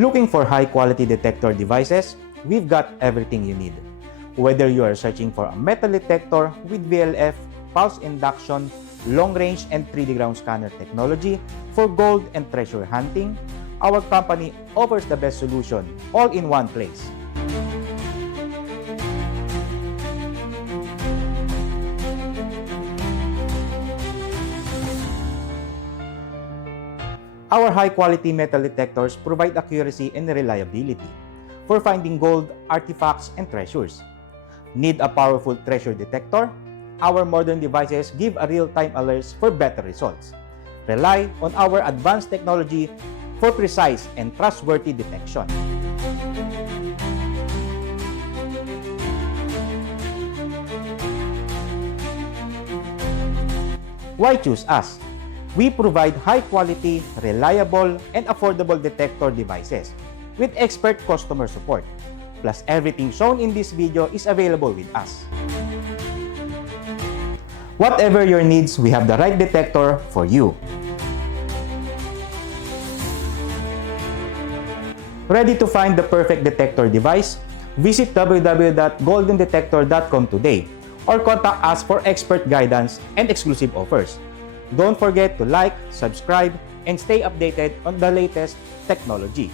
Looking for high-quality detector devices? We've got everything you need. Whether you are searching for a metal detector with VLF, pulse induction, long-range and 3D ground scanner technology for gold and treasure hunting, our company offers the best solution all in one place. Our high-quality metal detectors provide accuracy and reliability for finding gold, artifacts, and treasures. Need a powerful treasure detector? Our modern devices give a real-time alerts for better results. Rely on our advanced technology for precise and trustworthy detection. Why choose us? We provide high-quality, reliable, and affordable detector devices with expert customer support. Plus, everything shown in this video is available with us. Whatever your needs, we have the right detector for you. Ready to find the perfect detector device? Visit www.goldendetector.com today or contact us for expert guidance and exclusive offers. Don't forget to like, subscribe, and stay updated on the latest technology.